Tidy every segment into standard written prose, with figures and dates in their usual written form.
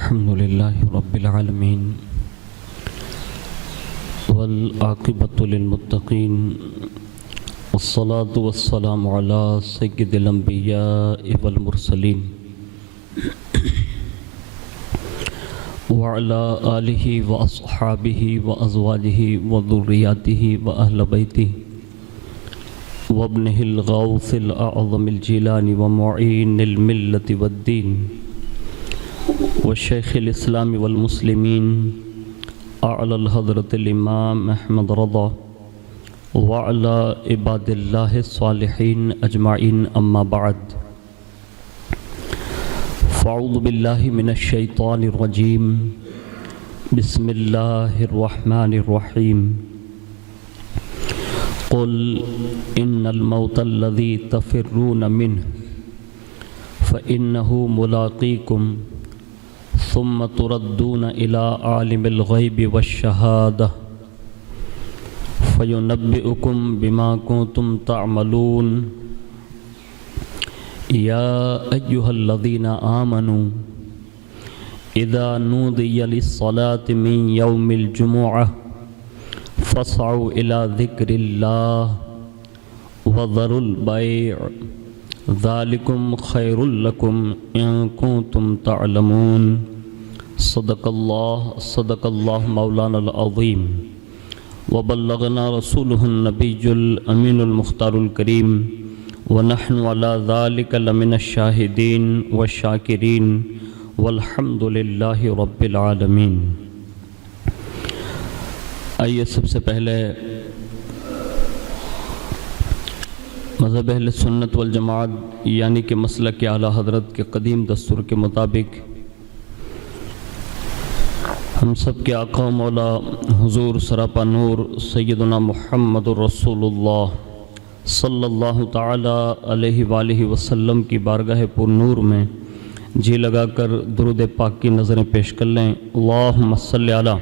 الحمد لله رب العالمين والعاقبة للمتقين والصلاة والسلام على سيد الأنبياء والمرسلين وعلى آله وأصحابه وأزواجه وذرياته وأهل بيته وابنه الغوث الأعظم الجيلاني ومعين الملة والدين والشيخ الإسلام والمسلمين أعلى الحضرة الإمام أحمد رضا وعلى عباد الله الصالحين أجمعين أما بعد فأعوذ بالله من الشيطان الرجيم بسم الله الرحمن الرحيم قل إن الموت الذي تفرون منه فإنه ملاقيكم ثم تردون إلى عالم الغيب والشهادة فينبئكم بما كنتم تعملون يا أيها الذين آمنوا إذا نودي للصلاة من يوم الجمعة فاسعوا إلى ذكر الله وذروا البيع ذلكم خير لكم إن كنتم تعلمون صدق الله مولانا العظيم وبلغنا رسوله النبي الأمين المختار الكريم ونحن على ذلك لمن الشاهدين والشاكرين والحمد لله رب العالمين۔ آئیے سب سے پہلے مذہب اہل سنت والجماعت یعنی کہ مسلک اعلیٰ حضرت کے قدیم دستور کے مطابق ہم سب کے آقا و مولا حضور سراپا نور سیدنا محمد رسول اللہ صلی اللہ تعالی علیہ وآلہ وسلم کی بارگاہ پر نور میں جی لگا کر درود پاک کی نظریں پیش کر لیں۔ اللہم صلی علی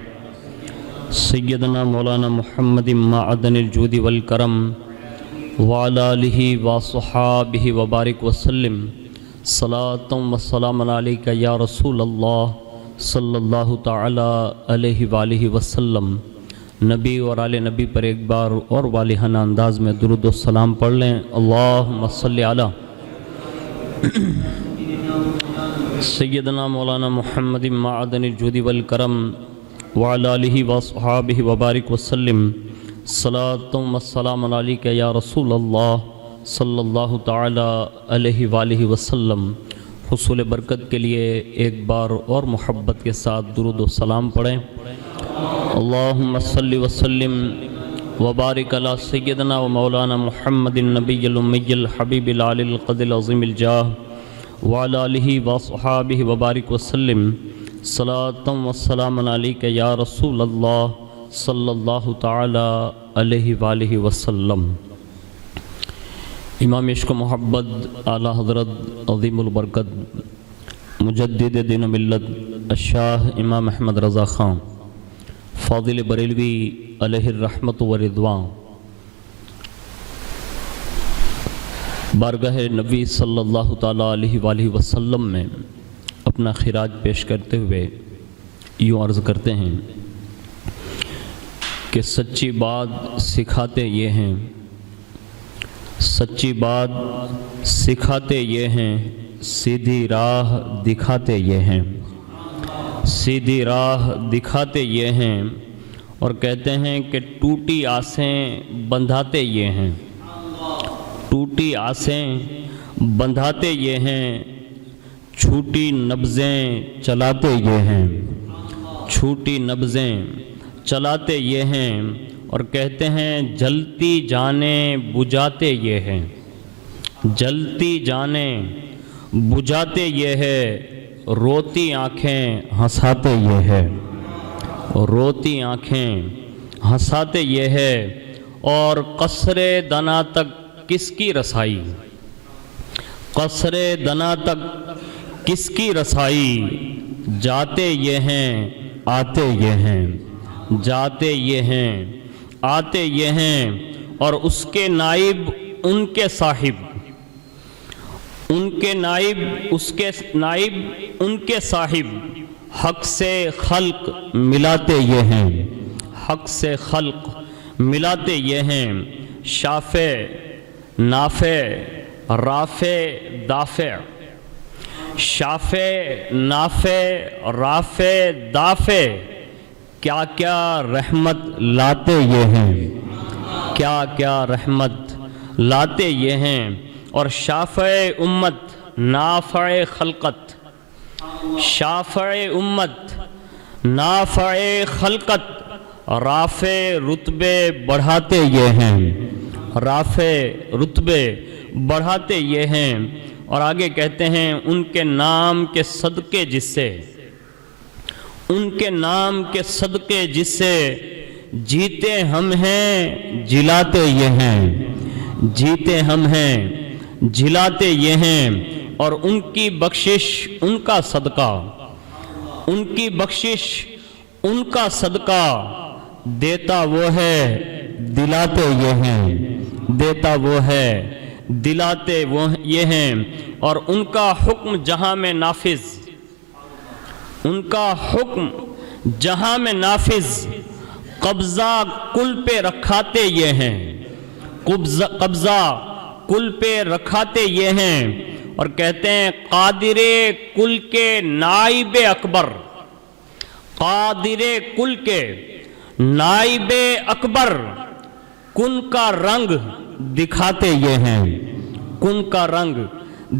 سیدنا مولانا محمد معدن الجود والکرم وعلی آلہ وصحابہ وبارک وسلم صلاۃ و سلام علیکہ یا رسول اللہ صلی اللہ تعالی علیہ وآلہ وسلم۔ نبی اور آل نبی پر ایک بار اور والہانہ انداز میں درود و سلام پڑھ لیں۔ اللہم صلی علی سیدنا مولانا محمد معدن الجود والکرم وعلی آلہ وصحابہ وبارک وسلم صلاۃ و سلام علیکہ یا رسول اللہ صلی اللہ تعالی علیہ وآلہ وسلم۔ حصول برکت کے لیے ایک بار اور محبت کے ساتھ درود و سلام پڑھیں۔ اللہم صلی وسلم وبارک علی سیدنا و مولانا محمد النبی الامی الحبیب العالی القدر العظیم الجاہ وعلی آلہ وصحابہ وبارک وسلم صلاۃ و سلام علیکہ یا رسول اللہ صلی اللہ تعالی علیہ وآلہ وسلم۔ امام عشق و محبت اعلیٰ حضرت عظیم البرکت مجدد دین و ملت الشاہ امام احمد رضا خان فاضل بریلوی علیہ الرحمت و رضوان بارگاہ نبی صلی اللہ تعالی علیہ وآلہ وسلم میں اپنا خراج پیش کرتے ہوئے یوں عرض کرتے ہیں کہ سچی بات سکھاتے یہ ہیں، سچی بات سکھاتے یہ ہیں، سیدھی راہ دکھاتے یہ ہیں، سیدھی راہ دکھاتے یہ ہیں، اور کہتے ہیں کہ ٹوٹی آسیں بندھاتے یہ ہیں، ٹوٹی آسیں بندھاتے یہ ہیں، چھوٹی نبضیں چلاتے یہ ہیں، چھوٹی نبضیں چلاتے یہ ہیں، اور کہتے ہیں جلتی جانیں بجھاتے یہ ہیں، جلتی جانیں بجھاتے یہ ہے، روتی آنکھیں ہنساتے یہ ہے، روتی آنکھیں ہنساتے یہ ہے، اور قصر دنا تک کس کی رسائی، قصر دنا تک کس کی رسائی، جاتے یہ ہیں آتے یہ ہیں، جاتے یہ ہیں آتے یہ ہیں، اور اس کے نائب ان کے صاحب، ان کے نائب اس کے نائب ان کے صاحب حق سے خلق ملاتے یہ ہیں، حق سے خلق ملاتے یہ ہیں، شافع نافع رافع دافع، شافع نافع رافع دافع، کیا کیا رحمت لاتے یہ ہیں، کیا کیا رحمت لاتے یہ ہیں۔ اور شافع امت نافع خلقت، شافع امت نافع خلقت، رافع رتبے بڑھاتے یہ ہیں، رافع رتبے بڑھاتے یہ ہیں۔ اور آگے کہتے ہیں ان کے نام کے صدقے جس سے، ان کے نام کے صدقے جس سے جیتے ہم ہیں جلاتے یہ ہیں، جیتے ہم ہیں جلاتے یہ ہیں۔ اور ان کی بخشش ان کا صدقہ، ان کی بخشش ان کا صدقہ، دیتا وہ ہے دلاتے یہ ہیں، دیتا وہ ہے دلاتے وہ یہ ہیں۔ اور ان کا حکم جہاں میں نافذ، ان کا حکم جہاں میں نافذ، قبضہ کل پہ رکھاتے یہ ہیں، قبضہ کل پہ رکھاتے یہ ہیں۔ اور کہتے ہیں قادر کل کے نائب اکبر، قادر کل کے نائب اکبر، کن کا رنگ دکھاتے یہ ہیں، کن کا رنگ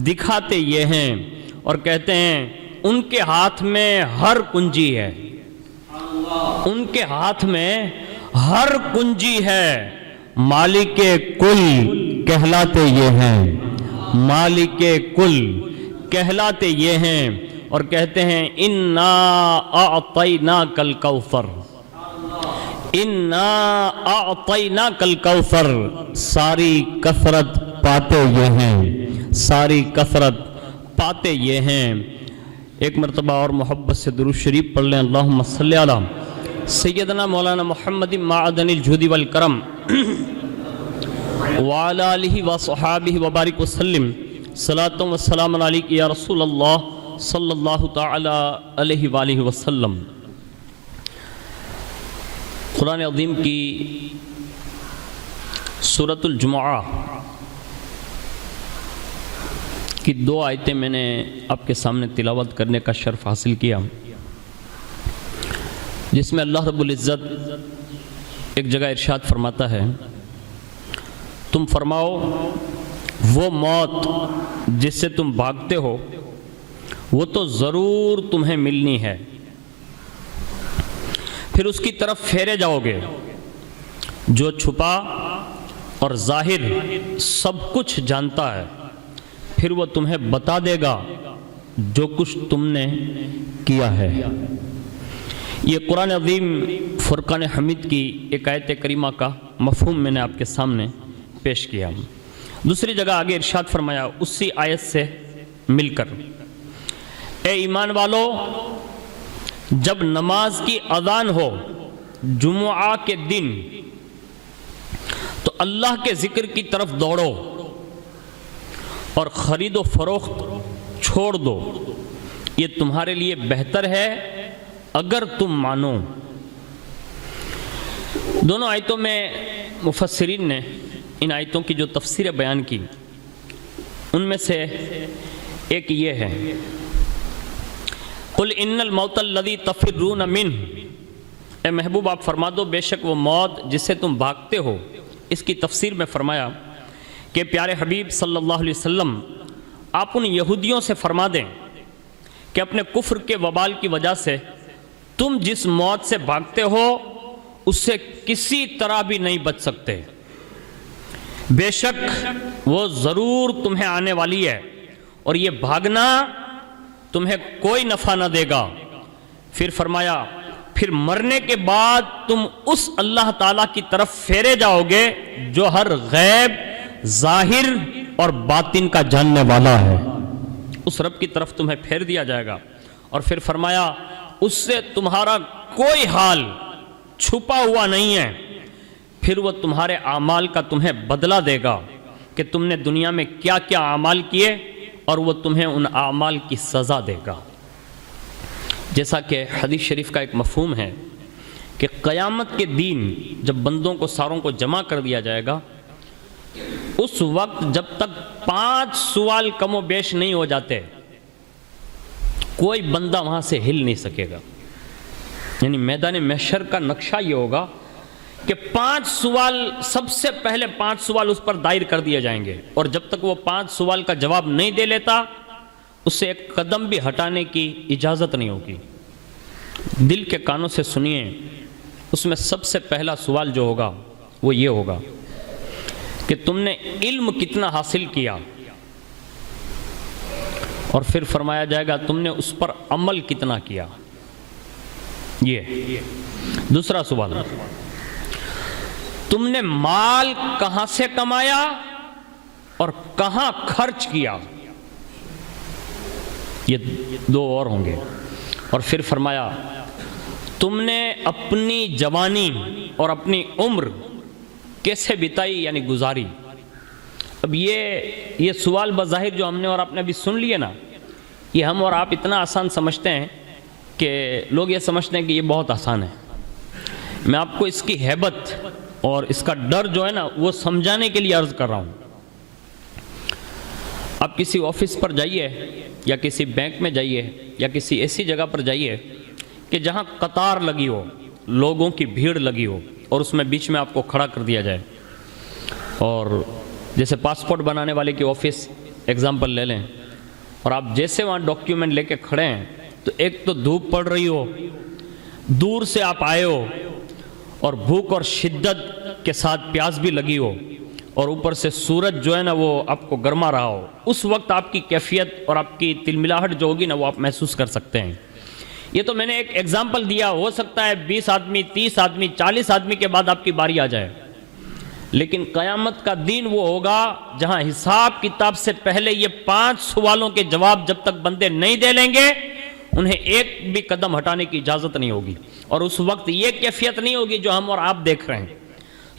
دکھاتے یہ ہیں۔ اور کہتے ہیں ان کے ہاتھ میں ہر کنجی ہے، ان کے ہاتھ میں ہر کنجی ہے، مالک کل کہلاتے یہ ہیں، مالک کل کہلاتے یہ ہیں۔ اور کہتے ہیں انا اعطیناک الکوثر، انا اعطیناک الکوثر، ساری کثرت پاتے یہ ہیں، ساری کثرت پاتے یہ ہیں۔ ایک مرتبہ اور محبت سے درود شریف پڑھ لیں، اللہم صلی علی سیدنا مولانا محمد معدن الجود والکرم وعلی آلہ وصحابہ وبارک وسلم، صلاۃ و سلام علیک یا رسول اللہ صلی اللہ تعالی علیہ وآلہ وسلم۔ قرآن عظیم کی سورۃ الجمعہ کی 2 آیتیں میں نے آپ کے سامنے تلاوت کرنے کا شرف حاصل کیا، جس میں اللہ رب العزت ایک جگہ ارشاد فرماتا ہے، تم فرماؤ وہ موت جس سے تم بھاگتے ہو وہ تو ضرور تمہیں ملنی ہے، پھر اس کی طرف پھیرے جاؤ گے، جو چھپا اور ظاہر سب کچھ جانتا ہے، پھر وہ تمہیں بتا دے گا جو کچھ تم نے کیا ہے۔ یہ قرآن عظیم فرقان حمید کی ایک آیت کریمہ کا مفہوم میں نے آپ کے سامنے پیش کیا۔ دوسری جگہ آگے ارشاد فرمایا اسی آیت سے مل کر، اے ایمان والو، جب نماز کی اذان ہو جمعہ کے دن تو اللہ کے ذکر کی طرف دوڑو اور خرید و فروخت چھوڑ دو، یہ تمہارے لیے بہتر ہے اگر تم مانو۔ دونوں آیتوں میں مفسرین نے ان آیتوں کی جو تفسیر بیان کی، ان میں سے ایک یہ ہے، قل ان الموت الذی تفرون منہ، اے محبوب آپ فرما دو بے شک وہ موت جس سے تم بھاگتے ہو۔ اس کی تفسیر میں فرمایا کہ پیارے حبیب صلی اللہ علیہ وسلم آپ ان یہودیوں سے فرما دیں کہ اپنے کفر کے وبال کی وجہ سے تم جس موت سے بھاگتے ہو اس سے کسی طرح بھی نہیں بچ سکتے، بے شک وہ ضرور تمہیں آنے والی ہے اور یہ بھاگنا تمہیں کوئی نفع نہ دے گا۔ پھر فرمایا پھر مرنے کے بعد تم اس اللہ تعالیٰ کی طرف پھیرے جاؤ گے جو ہر غیب، ظاہر اور باطن کا جاننے والا ہے، اس رب کی طرف تمہیں پھیر دیا جائے گا۔ اور پھر فرمایا اس سے تمہارا کوئی حال چھپا ہوا نہیں ہے، پھر وہ تمہارے اعمال کا تمہیں بدلہ دے گا کہ تم نے دنیا میں کیا کیا اعمال کیے، اور وہ تمہیں ان اعمال کی سزا دے گا۔ جیسا کہ حدیث شریف کا ایک مفہوم ہے کہ قیامت کے دن جب بندوں کو ساروں کو جمع کر دیا جائے گا، اس وقت جب تک 5 سوال کم و بیش نہیں ہو جاتے، کوئی بندہ وہاں سے ہل نہیں سکے گا۔ یعنی میدان محشر کا نقشہ یہ ہوگا کہ 5 سوال، سب سے پہلے 5 سوال اس پر دائر کر دیے جائیں گے، اور جب تک وہ 5 سوال کا جواب نہیں دے لیتا، اس سے ایک قدم بھی ہٹانے کی اجازت نہیں ہوگی۔ دل کے کانوں سے سنیے، اس میں سب سے پہلا سوال جو ہوگا وہ یہ ہوگا کہ تم نے علم کتنا حاصل کیا، اور پھر فرمایا جائے گا تم نے اس پر عمل کتنا کیا۔ یہ دوسرا سوال، تم نے مال کہاں سے کمایا اور کہاں خرچ کیا، یہ 2 اور ہوں گے۔ اور پھر فرمایا تم نے اپنی جوانی اور اپنی عمر کیسے بتائی، یعنی گزاری۔ اب یہ سوال بظاہر جو ہم نے اور آپ نے ابھی سن لیے نا، یہ ہم اور آپ اتنا آسان سمجھتے ہیں کہ لوگ یہ سمجھتے ہیں کہ یہ بہت آسان ہے۔ میں آپ کو اس کی ہیبت اور اس کا ڈر جو ہے نا وہ سمجھانے کے لیے عرض کر رہا ہوں۔ آپ کسی آفس پر جائیے یا کسی بینک میں جائیے یا کسی ایسی جگہ پر جائیے کہ جہاں قطار لگی ہو، لوگوں کی بھیڑ لگی ہو، اور اس میں بیچ میں آپ کو کھڑا کر دیا جائے، اور جیسے پاسپورٹ بنانے والے کی آفس ایگزامپل لے لیں، اور آپ جیسے وہاں ڈاکیومنٹ لے کے کھڑے ہیں تو ایک تو دھوپ پڑ رہی ہو، دور سے آپ آئے ہو، اور بھوک اور شدت کے ساتھ پیاس بھی لگی ہو، اور اوپر سے سورج جو ہے نا وہ آپ کو گرما رہا ہو، اس وقت آپ کی کیفیت اور آپ کی تلملاہٹ جو ہوگی نا وہ آپ محسوس کر سکتے ہیں۔ یہ تو میں نے ایک ایگزامپل دیا، ہو سکتا ہے 20 آدمی 30 آدمی 40 آدمی کے بعد آپ کی باری آ جائے، لیکن قیامت کا دن وہ ہوگا جہاں حساب کتاب سے پہلے یہ 5 سوالوں کے جواب جب تک بندے نہیں دے لیں گے، انہیں ایک بھی قدم ہٹانے کی اجازت نہیں ہوگی، اور اس وقت یہ کیفیت نہیں ہوگی جو ہم اور آپ دیکھ رہے ہیں۔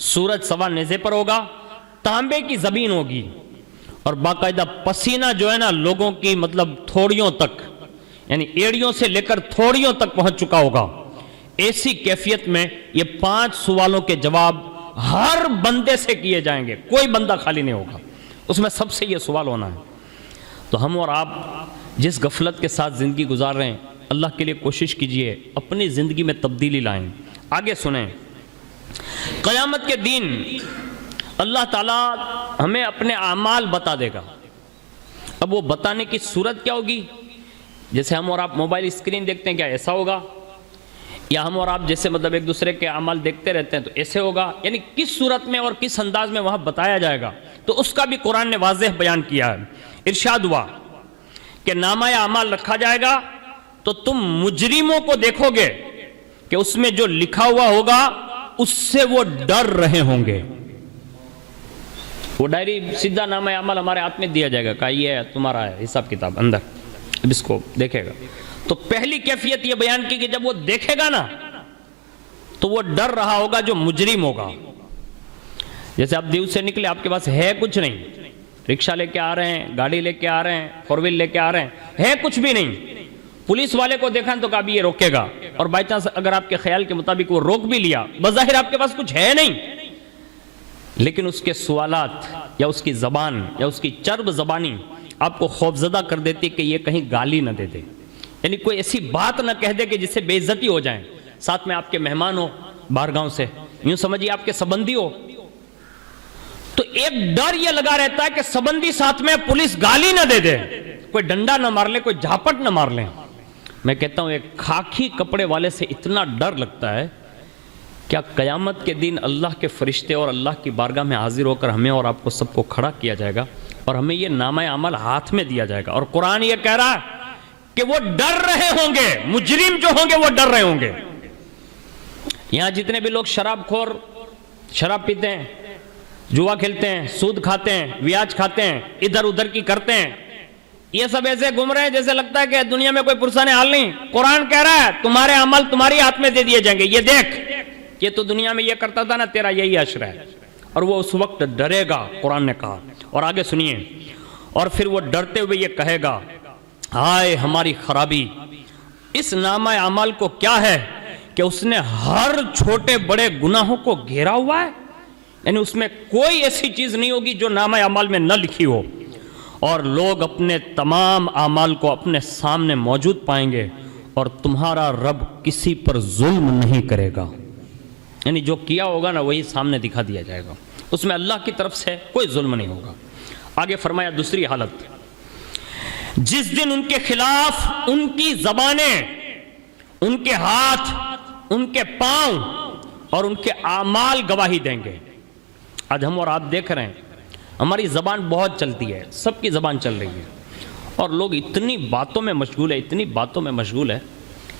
سورج سوا نیزے پر ہوگا، تانبے کی زمین ہوگی، اور باقاعدہ پسینہ جو ہے نا لوگوں کی مطلب تھوڑیوں تک، یعنی ایڑیوں سے لے کر تھوڑیوں تک پہنچ چکا ہوگا۔ ایسی کیفیت میں یہ 5 سوالوں کے جواب ہر بندے سے کیے جائیں گے، کوئی بندہ خالی نہیں ہوگا، اس میں سب سے یہ سوال ہونا ہے۔ تو ہم اور آپ جس غفلت کے ساتھ زندگی گزار رہے ہیں، اللہ کے لیے کوشش کیجئے اپنی زندگی میں تبدیلی لائیں۔ آگے سنیں، قیامت کے دن اللہ تعالیٰ ہمیں اپنے اعمال بتا دے گا۔ اب وہ بتانے کی صورت کیا ہوگی؟ جیسے ہم اور آپ موبائل اسکرین دیکھتے ہیں، کیا ایسا ہوگا؟ یا ہم اور آپ جیسے مطلب ایک دوسرے کے اعمال دیکھتے رہتے ہیں تو ایسے ہوگا؟ یعنی کس صورت میں اور کس انداز میں وہاں بتایا جائے گا، تو اس کا بھی قرآن نے واضح بیان کیا ہے۔ ارشاد ہوا کہ نامہ اعمال رکھا جائے گا تو تم مجرموں کو دیکھو گے کہ اس میں جو لکھا ہوا ہوگا اس سے وہ ڈر رہے ہوں گے۔ وہ ڈائری سیدھا نامہ اعمال ہمارے ہاتھ میں دیا جائے گا، کہا یہ تمہارا ہے حساب کتاب اندر، اب اس کو دیکھے گا۔ تو پہلی کیفیت یہ بیان کی کہ جب وہ دیکھے گا نا تو وہ ڈر رہا ہوگا جو مجرم ہوگا۔ جیسے آپ دیو سے نکلے، آپ کے پاس ہے کچھ نہیں، رکشہ لے کے آ رہے ہیں، گاڑی لے کے آ رہے ہیں، 4 ویل لے کے آ رہے ہیں، ہے کچھ بھی نہیں۔ پولیس والے کو دیکھا تو کہا بھی یہ روکے گا، اور بائی چانس اگر آپ کے خیال کے مطابق وہ روک بھی لیا، بظاہر آپ کے پاس کچھ ہے نہیں، لیکن اس کے سوالات یا اس کی زبان یا اس کی چرب زبانی آپ کو خوفزدہ کر دیتی کہ یہ کہیں گالی نہ دے دے، یعنی کوئی ایسی بات نہ کہہ دے کہ جس سے بے عزتی ہو جائیں۔ ساتھ میں آپ کے مہمان ہو باہر گاؤں سے، یوں سمجھیے آپ کے سبندی ہو، تو ایک ڈر یہ لگا رہتا ہے کہ سبندی ساتھ میں پولیس گالی نہ دے دے، کوئی ڈنڈا نہ مار لے، کوئی جھاپٹ نہ مار لے۔ میں کہتا ہوں ایک خاکی کپڑے والے سے اتنا ڈر لگتا ہے، کیا قیامت کے دن اللہ کے فرشتے اور اللہ کی بارگاہ میں حاضر ہو کر ہمیں اور آپ کو سب کو کھڑا کیا جائے گا اور ہمیں یہ نامہ عمل ہاتھ میں دیا جائے گا، اور قرآن یہ کہہ رہا ہے کہ وہ ڈر رہے ہوں گے، مجرم جو ہوں گے وہ ڈر رہے ہوں گے۔ یہاں جتنے بھی لوگ شراب خور، شراب پیتے ہیں، جوا کھیلتے ہیں، سود کھاتے ہیں، بیاج کھاتے ہیں، ادھر ادھر کی کرتے ہیں، یہ سب ایسے گھوم رہے ہیں جیسے لگتا ہے کہ دنیا میں کوئی پرسان حال نہیں۔ قرآن کہہ رہا ہے تمہارے عمل تمہاری ہاتھ میں دے دیے جائیں گے، یہ دیکھ یہ تو دنیا میں یہ کرتا تھا نا، تیرا یہی عشر ہے، اور وہ اس وقت ڈرے گا، قرآن نے کہا۔ اور آگے سنیے، اور پھر وہ ڈرتے ہوئے یہ کہے گا ہائے ہماری خرابی، اس نامہ اعمال کو کیا ہے کہ اس نے ہر چھوٹے بڑے گناہوں کو گھیرا ہوا ہے، یعنی اس میں کوئی ایسی چیز نہیں ہوگی جو نامہ اعمال میں نہ لکھی ہو، اور لوگ اپنے تمام اعمال کو اپنے سامنے موجود پائیں گے، اور تمہارا رب کسی پر ظلم نہیں کرے گا، یعنی جو کیا ہوگا نا وہی سامنے دکھا دیا جائے گا، اس میں اللہ کی طرف سے کوئی ظلم نہیں ہوگا۔ آگے فرمایا دوسری حالت، جس دن ان کے خلاف ان کی زبانیں، ان کے ہاتھ، ان کے پاؤں اور ان کے اعمال گواہی دیں گے۔ آج ہم اور آپ دیکھ رہے ہیں ہماری زبان بہت چلتی ہے، سب کی زبان چل رہی ہے، اور لوگ اتنی باتوں میں مشغول ہے، اتنی باتوں میں مشغول ہے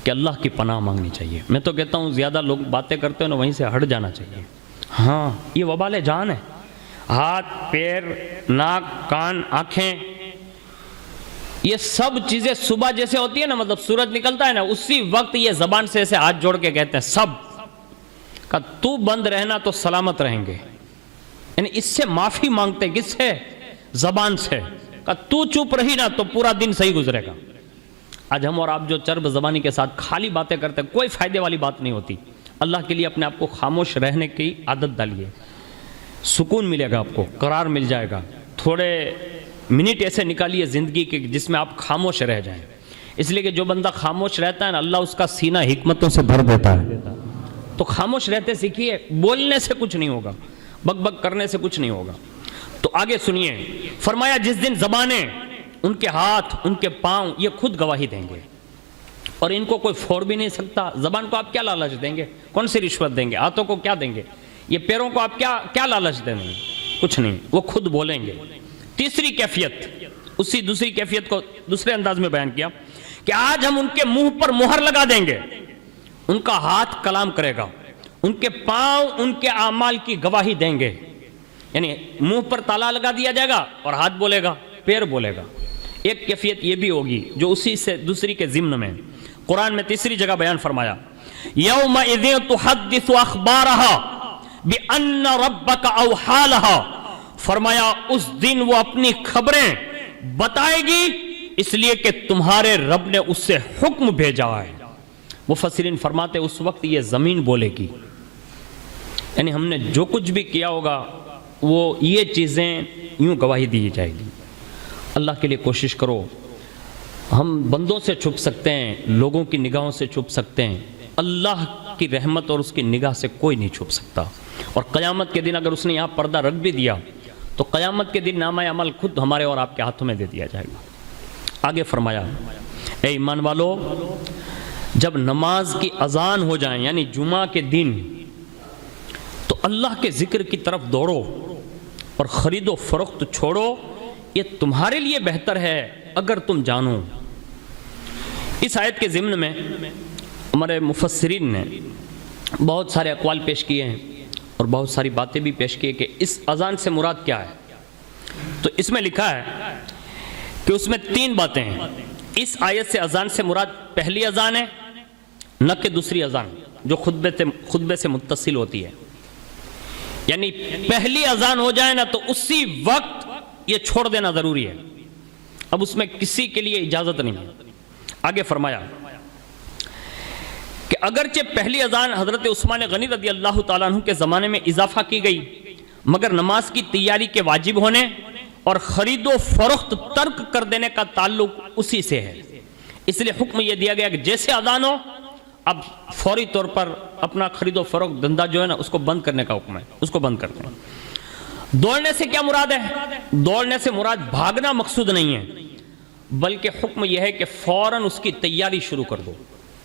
کہ اللہ کی پناہ مانگنی چاہیے۔ میں تو کہتا ہوں زیادہ لوگ باتیں کرتے ہیں نا وہیں سے ہٹ جانا چاہیے۔ ہاں یہ وبال جان ہے، ہاتھ، پیر، ناک، کان، آنکھیں، یہ سب چیزیں صبح جیسے ہوتی ہے نا، مطلب سورج نکلتا ہے نا، اسی وقت یہ زبان سے ایسے ہاتھ جوڑ کے کہتے ہیں سب کہ تو بند رہنا تو سلامت رہیں گے، یعنی اس سے معافی مانگتے ہیں، کس سے؟ زبان سے، کہ تو چپ رہی نا تو پورا دن صحیح گزرے گا۔ آج ہم اور آپ جو چرب زبانی کے ساتھ خالی باتیں کرتے ہیں، کوئی فائدے والی بات نہیں ہوتی۔ اللہ کے لیے اپنے آپ کو خاموش رہنے کی عادت ڈالیے، سکون ملے گا، آپ کو قرار مل جائے گا۔ تھوڑے منٹ ایسے نکالیے زندگی کے جس میں آپ خاموش رہ جائیں، اس لیے کہ جو بندہ خاموش رہتا ہے نا اللہ اس کا سینہ حکمتوں سے بھر دیتا ہے۔ تو خاموش رہتے سیکھیے، بولنے سے کچھ نہیں ہوگا، بک بک کرنے سے کچھ نہیں ہوگا۔ تو آگے سنیے، فرمایا جس دن زبانیں، ان کے ہاتھ، ان کے پاؤں یہ خود گواہی دیں گے، اور ان کو کوئی پھوڑ بھی نہیں سکتا۔ زبان کو آپ کیا لالچ دیں گے؟ کون سی رشوت دیں گے؟ ہاتھوں کو کیا دیں گے؟ یہ پیروں کو آپ کیا لالچ دیں گے؟ کچھ نہیں، وہ خود بولیں گے۔ تیسری کیفیت، اسی دوسری کیفیت کو دوسرے انداز میں بیان کیا کہ آج ہم ان کے منہ پر مہر لگا دیں گے، ان کا ہاتھ کلام کرے گا، ان کے پاؤں ان کے اعمال کی گواہی دیں گے، یعنی منہ پر تالا لگا دیا جائے گا اور ہاتھ بولے گا، پیر بولے گا۔ ایک کیفیت یہ بھی ہوگی جو اسی سے دوسری کے ضمن میں قرآن میں تیسری جگہ بیان فرمایا، یومئذ تحدث اخبارها بان ربک اوحی لها، فرمایا اس دن وہ اپنی خبریں بتائے گی اس لیے کہ تمہارے رب نے اس سے حکم بھیجا ہے۔ مفسرین فرماتے اس وقت یہ زمین بولے گی، یعنی ہم نے جو کچھ بھی کیا ہوگا وہ یہ چیزیں یوں گواہی دی جائے گی۔ اللہ کے لیے کوشش کرو، ہم بندوں سے چھپ سکتے ہیں، لوگوں کی نگاہوں سے چھپ سکتے ہیں، اللہ کی رحمت اور اس کی نگاہ سے کوئی نہیں چھپ سکتا۔ اور قیامت کے دن اگر اس نے یہاں پردہ رکھ بھی دیا تو قیامت کے دن نامہ عمل خود ہمارے اور آپ کے ہاتھوں میں دے دیا جائے گا۔ آگے فرمایا، اے ایمان والو، جب نماز کی اذان ہو جائیں یعنی جمعہ کے دن، تو اللہ کے ذکر کی طرف دوڑو اور خرید و فروخت چھوڑو، یہ تمہارے لیے بہتر ہے اگر تم جانو۔ اس آیت کے ضمن میں ہمارے مفسرین نے بہت سارے اقوال پیش کیے ہیں اور بہت ساری باتیں بھی پیش کی کہ اس اذان سے مراد کیا ہے۔ تو اس میں لکھا ہے کہ اس میں 3 باتیں ہیں۔ اس آیت سے اذان سے مراد پہلی اذان ہے، نہ کہ دوسری اذان جو خطبے سے متصل ہوتی ہے، یعنی پہلی اذان ہو جائے نا تو اسی وقت یہ چھوڑ دینا ضروری ہے، اب اس میں کسی کے لیے اجازت نہیں ہے۔ آگے فرمایا کہ اگرچہ پہلی اذان حضرت عثمان غنی رضی اللہ تعالیٰ عنہ کے زمانے میں اضافہ کی گئی، مگر نماز کی تیاری کے واجب ہونے اور خرید و فروخت ترک کر دینے کا تعلق اسی سے ہے، اس لیے حکم یہ دیا گیا کہ جیسے اذان ہو اب فوری طور پر اپنا خرید و فروخت دھندا جو ہے نا اس کو بند کرنے کا حکم ہے، اس کو بند کر دیں۔ دوڑنے سے کیا مراد ہے؟ دوڑنے سے مراد بھاگنا مقصود نہیں ہے، بلکہ حکم یہ ہے کہ فوراً اس کی تیاری شروع کر دو،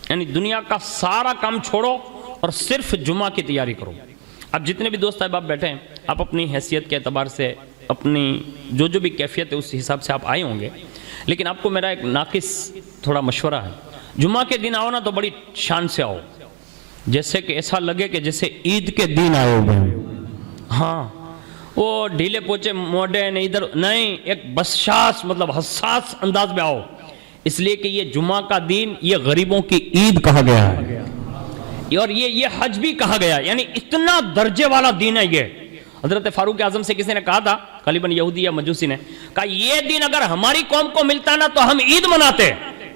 یعنی دنیا کا سارا کام چھوڑو اور صرف جمعہ کی تیاری کرو۔ اب جتنے بھی دوست احباب بیٹھے ہیں، آپ اپنی حیثیت کے اعتبار سے اپنی جو بھی کیفیت ہے اس حساب سے آپ آئے ہوں گے، لیکن آپ کو میرا ایک ناقص تھوڑا مشورہ ہے، جمعہ کے دن آؤ نا تو بڑی شان سے آؤ، جیسے کہ ایسا لگے کہ جیسے عید کے دن آئے ہوئے ہیں۔ ہاں وہ ڈھیلے پوچے موڈے ادھر نہیں، ایک بسشاس مطلب حساس انداز میں آؤ، اس لیے کہ یہ جمعہ کا دن یہ غریبوں کی عید کہا گیا ہے، اور یہ حج بھی کہا گیا ہے، یعنی اتنا درجے والا دن ہے یہ۔ حضرت فاروق اعظم سے کسی نے کہا تھا، غالباً یہودی یا مجوسی نے کہا، یہ دن اگر ہماری قوم کو ملتا نا تو ہم عید مناتے۔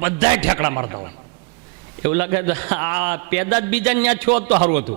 બધાય ઠેકડા મારતા હોય, એવું લાગે તો આ પેદા જ બીજા ન્યા છો તો સારું હતું।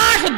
8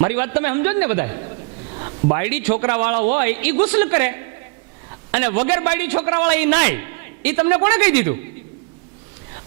મારી વાત તમે સમજો જ ને બધા? બાયડી છોકરા વાળા હોય એ ગુસ્લ કરે અને વગર બાયડી છોકરા વાળા એ નાય, એ તમને કોણે કહી દીધું?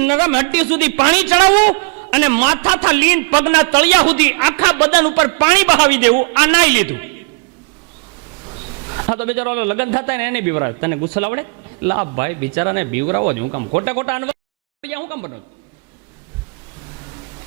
નરમ હડ્ડી સુધી પાણી ચડાવવું અને માથા થા લીન પગના તળિયા સુધી આખા બદન ઉપર પાણી બહાવી દેવું, આ નાઈ લીધું। આ તો બિચારો લગન થતા ને એને બીવરાવે, તને ગુસ્લ આવડે? લા ભાઈ બિચારાને બીવરાવો જ હું કામ, ખોટા ખોટા અનવર હું કામ બનો?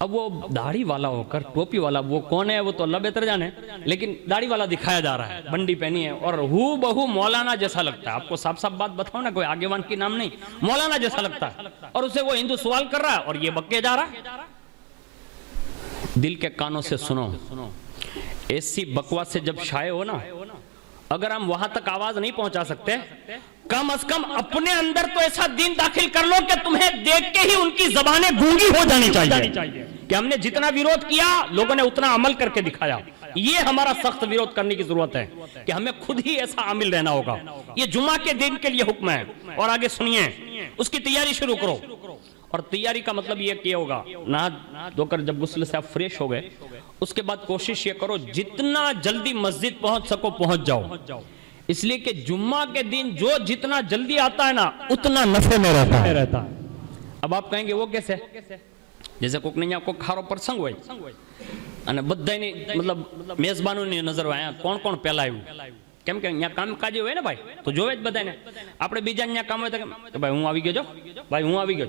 اب وہ داڑھی والا ہو کر ٹوپی والا وہ کون ہے وہ تو اللہ بہتر جانے، لیکن داڑھی والا دکھایا جا رہا ہے، بنڈی پہنی ہے اور ہو بہو مولانا جیسا لگتا ہے. آپ کو صاف صاف بات بتاؤ نا، کوئی آگے وان کی نام نہیں، مولانا جیسا لگتا ہے، اور اسے وہ ہندو سوال کر رہا ہے اور یہ بکے جا رہا ہے. دل کے کانوں سے سنو، ایسی بکواس سے جب شائع ہو نا، اگر ہم وہاں تک آواز نہیں پہنچا سکتے، کم از کم اپنے اندر تو ایسا دین داخل کر لو کہ تمہیں دیکھ کے ہی ان کی زبانیں گونگی ہو جانی چاہیے کہ ہم نے جتنا ویروت کیا لوگوں نے اتنا عمل کر کے دکھایا. یہ ہمارا سخت ویروت کرنے کی ضرورت ہے کہ ہمیں خود ہی ایسا عامل رہنا ہوگا. یہ جمعہ کے دن کے لیے حکم ہے. اور آگے سنیے، اس کی تیاری شروع کرو. اور تیاری کا مطلب یہ کیا ہوگا، نہا دھو کر جب غسل سے آپ فریش ہو گئے، اس کے بعد کوشش یہ کرو جتنا جلدی مسجد پہنچ سکو پہنچ جاؤ. اس لیے کہ جمعہ کے دن جو جتنا جلدی آتا ہے نا اتنا نفع میں رہتا ہے. اب آپ کہیں گے وہ کیسے؟ جیسے کوک نہیں آپ کو کھارو پرسنگ ہوئی અને બધાયની મતલબ મેઝબાનોની નજર હોય કોણ કોણ પહેલા આવ્યું, કેમ કે અહીંયા કામકાજી હોય ને ભાઈ તો જોવે જ બધાને. આપણે બીજા અહીંયા કામ હોય તો ભાઈ હું આવી ગયો, જો ભાઈ હું આવી ગયો,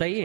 થઈએ,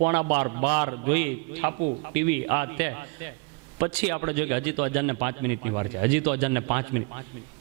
11:15 બાર જોઈ છાપું ટીવી આ તે પછી આપણે જોઈએ હજી તો અજાન ને 5 મિનિટની વાર છે, હજી તો અજાન ને 5 મિનિટ.